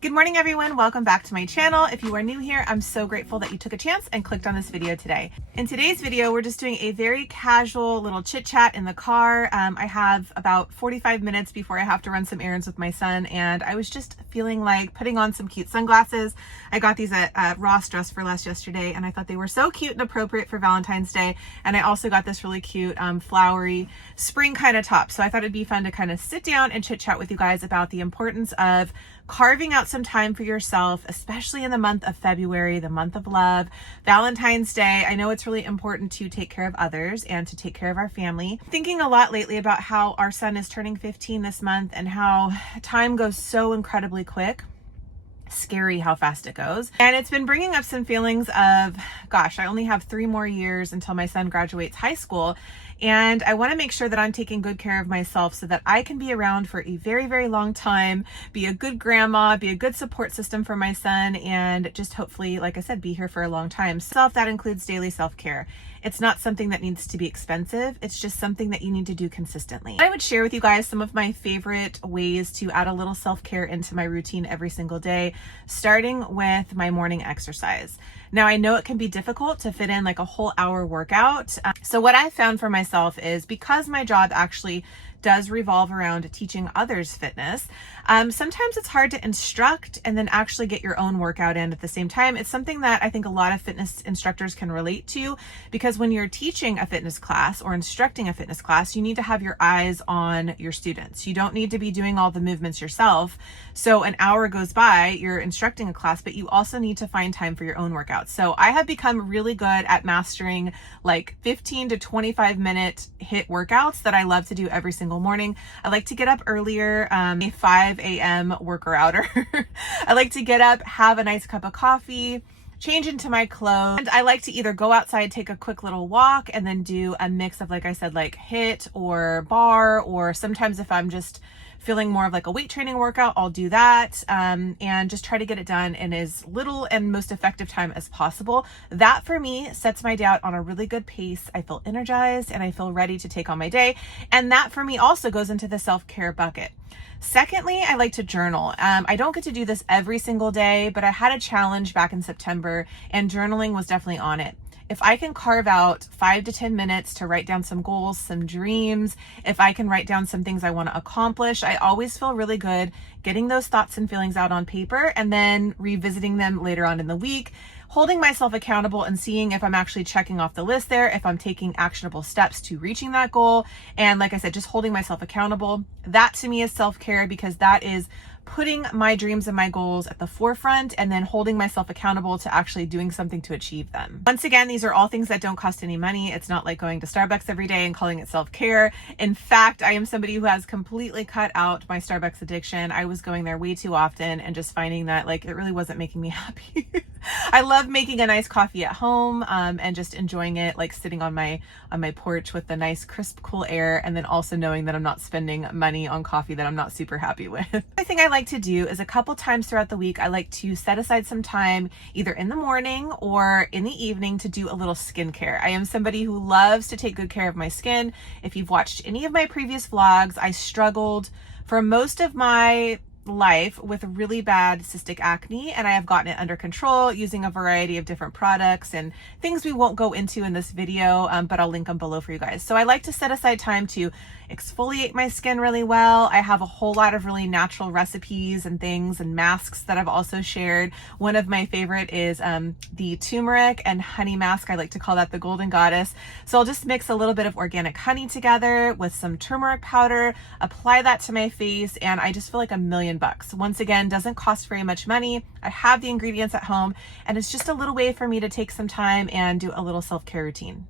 Good morning, everyone. Welcome back to my channel. If you are new here, I'm so grateful that you took a chance and clicked on this video today. In today's video, we're just doing a very casual little chit chat in the car. I have about 45 minutes before I have to run some errands with my son, and I was just feeling like putting on some cute sunglasses. I got these at Ross Dress for Less yesterday, and I thought they were so cute and appropriate for Valentine's Day. And I also got this really cute flowery spring kind of top. So I thought it'd be fun to kind of sit down and chit chat with you guys about the importance of carving out some time for yourself, especially in the month of February, the month of love, Valentine's Day. I know it's really important to take care of others and to take care of our family. Thinking a lot lately about how our son is turning 15 this month and how time goes so incredibly quick. Scary how fast it goes. And it's been bringing up some feelings of, gosh, I only have 3 more years until my son graduates high school. And I want to make sure that I'm taking good care of myself so that I can be around for a very, very long time, be a good grandma, be a good support system for my son, and just hopefully, like I said, be here for a long time. That includes daily self-care. It's not something that needs to be expensive. It's just something that you need to do consistently. I would share with you guys some of my favorite ways to add a little self-care into my routine every single day, starting with my morning exercise. Now, I know it can be difficult to fit in like a whole hour workout. So what I found for myself is, because my job actually does revolve around teaching others fitness, sometimes it's hard to instruct and then actually get your own workout in at the same time. It's something that I think a lot of fitness instructors can relate to, because when you're teaching a fitness class or instructing a fitness class, you need to have your eyes on your students. You don't need to be doing all the movements yourself. So an hour goes by, you're instructing a class, but you also need to find time for your own workouts. So I have become really good at mastering like 15 to 25 minute HIIT workouts that I love to do every single morning. I like to get up earlier, a 5 a.m. worker outer. I like to get up, have a nice cup of coffee, change into my clothes, and I like to either go outside, take a quick little walk, and then do a mix of, like I said, like HIIT or bar, or sometimes if I'm just feeling more of like a weight training workout, I'll do that, and just try to get it done in as little and most effective time as possible. That for me sets my day out on a really good pace. I feel energized and I feel ready to take on my day. And that for me also goes into the self-care bucket. Secondly, I like to journal. I don't get to do this every single day, but I had a challenge back in September and journaling was definitely on it. If I can carve out 5 to 10 minutes to write down some goals, some dreams, if I can write down some things I want to accomplish, I always feel really good getting those thoughts and feelings out on paper and then revisiting them later on in the week, holding myself accountable and seeing if I'm actually checking off the list there, if I'm taking actionable steps to reaching that goal. And like I said, just holding myself accountable. That to me is self-care, because that is putting my dreams and my goals at the forefront and then holding myself accountable to actually doing something to achieve them. Once again, these are all things that don't cost any money. It's not like going to Starbucks every day and calling it self-care. In fact, I am somebody who has completely cut out my Starbucks addiction. I was going there way too often and just finding that like it really wasn't making me happy. I love making a nice coffee at home and just enjoying it, like sitting on my porch with the nice crisp cool air, and then also knowing that I'm not spending money on coffee that I'm not super happy with. The thing I like to do is a couple times throughout the week, I like to set aside some time either in the morning or in the evening to do a little skincare. I am somebody who loves to take good care of my skin. If you've watched any of my previous vlogs, I struggled for most of my life with really bad cystic acne, and I have gotten it under control using a variety of different products and things we won't go into in this video, but I'll link them below for you guys. So I like to set aside time to exfoliate my skin really well. I have a whole lot of really natural recipes and things and masks that I've also shared. One of my favorite is the turmeric and honey mask. I like to call that the golden goddess. So I'll just mix a little bit of organic honey together with some turmeric powder, apply that to my face, and I just feel like $1,000,000. Once again, doesn't cost very much money. I have the ingredients at home, and it's just a little way for me to take some time and do a little self-care routine.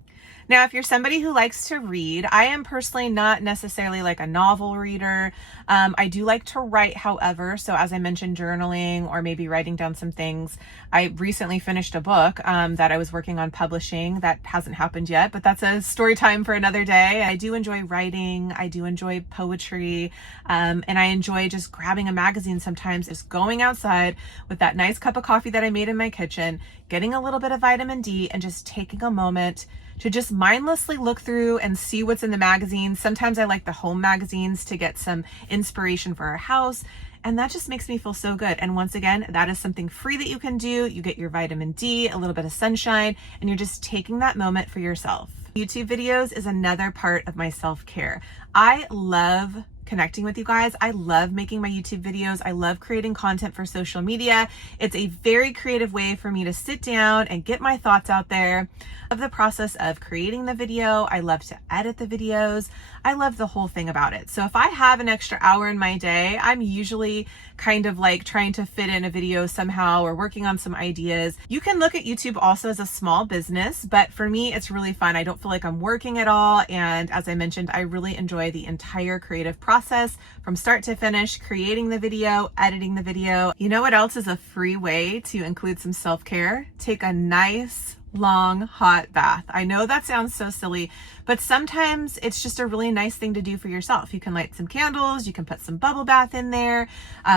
Now, if you're somebody who likes to read, I am personally not necessarily like a novel reader. I do like to write, however. So as I mentioned, journaling or maybe writing down some things. I recently finished a book that I was working on publishing. That hasn't happened yet, but that's a story time for another day. I do enjoy writing. I do enjoy poetry. And I enjoy just grabbing a magazine sometimes, just going outside with that nice cup of coffee that I made in my kitchen, getting a little bit of vitamin D, and just taking a moment to just mindlessly look through and see what's in the magazine. Sometimes I like the home magazines to get some inspiration for our house. And that just makes me feel so good. And once again, that is something free that you can do. You get your vitamin D, a little bit of sunshine, and you're just taking that moment for yourself. YouTube videos is another part of my self-care. I love connecting with you guys. I love making my YouTube videos. I love creating content for social media. It's a very creative way for me to sit down and get my thoughts out there. Of the process of creating the video. I love to edit the videos. I love the whole thing about it. So if I have an extra hour in my day, I'm usually kind of like trying to fit in a video somehow or working on some ideas. You can look at YouTube also as a small business, but for me, it's really fun. I don't feel like I'm working at all. And as I mentioned, I really enjoy the entire creative process from start to finish, creating the video, editing the video. You know what else is a free way to include some self-care? Take a nice long hot bath. I know that sounds so silly, but sometimes it's just a really nice thing to do for yourself. You can light some candles, you can put some bubble bath in there,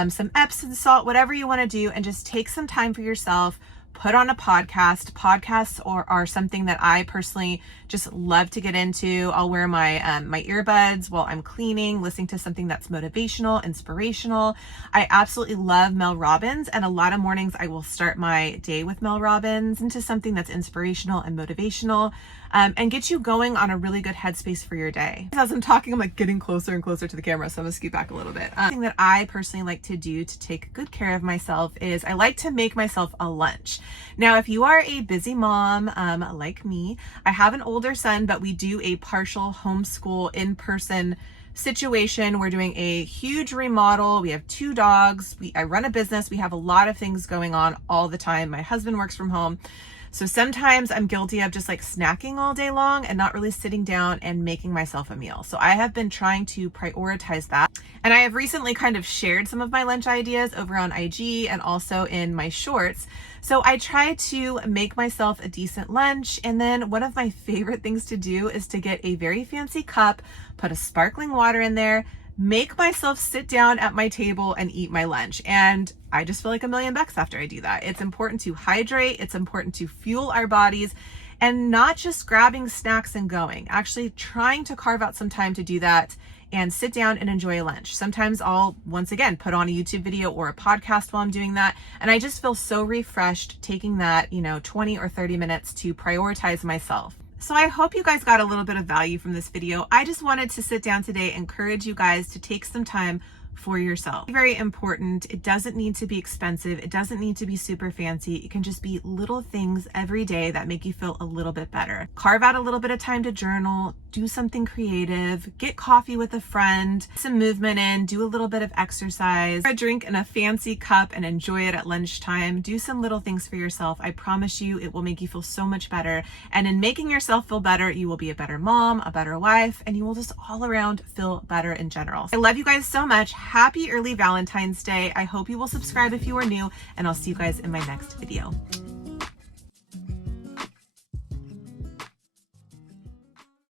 some Epsom salt, whatever you want to do, and just take some time for yourself. Put on a podcast. Podcasts are something that I personally just love to get into. I'll wear my my earbuds while I'm cleaning, listening to something that's motivational, inspirational. I absolutely love Mel Robbins, and a lot of mornings I will start my day with Mel Robbins into something that's inspirational and motivational, and get you going on a really good headspace for your day. As I'm talking, I'm like getting closer and closer to the camera, so I'm gonna scoot back a little bit. Something that I personally like to do to take good care of myself is I like to make myself a lunch. Now, if you are a busy mom, like me, I have an older son, but we do a partial homeschool in-person situation. We're doing a huge remodel. We have 2 dogs. I run a business. We have a lot of things going on all the time. My husband works from home. So sometimes I'm guilty of just like snacking all day long and not really sitting down and making myself a meal. So I have been trying to prioritize that. And I have recently kind of shared some of my lunch ideas over on IG and also in my shorts. So I try to make myself a decent lunch. And then one of my favorite things to do is to get a very fancy cup, put a sparkling water in there, make myself sit down at my table and eat my lunch. And I just feel like $1,000,000 after I do that. It's important to hydrate. It's important to fuel our bodies and not just grabbing snacks and going, actually trying to carve out some time to do that and sit down and enjoy a lunch. Sometimes I'll, once again, put on a YouTube video or a podcast while I'm doing that. And I just feel so refreshed taking that, 20 or 30 minutes to prioritize myself. So I hope you guys got a little bit of value from this video. I just wanted to sit down today and encourage you guys to take some time for yourself. Very important. It doesn't need to be expensive. It doesn't need to be super fancy. It can just be little things every day that make you feel a little bit better. Carve out a little bit of time to journal, do something creative, get coffee with a friend, some movement in, do a little bit of exercise, a drink in a fancy cup and enjoy it at lunchtime. Do some little things for yourself. I promise you it will make you feel so much better. And in making yourself feel better, you will be a better mom, a better wife, and you will just all around feel better in general. I love you guys so much. Happy early Valentine's Day. I hope you will subscribe if you are new, and I'll see you guys in my next video.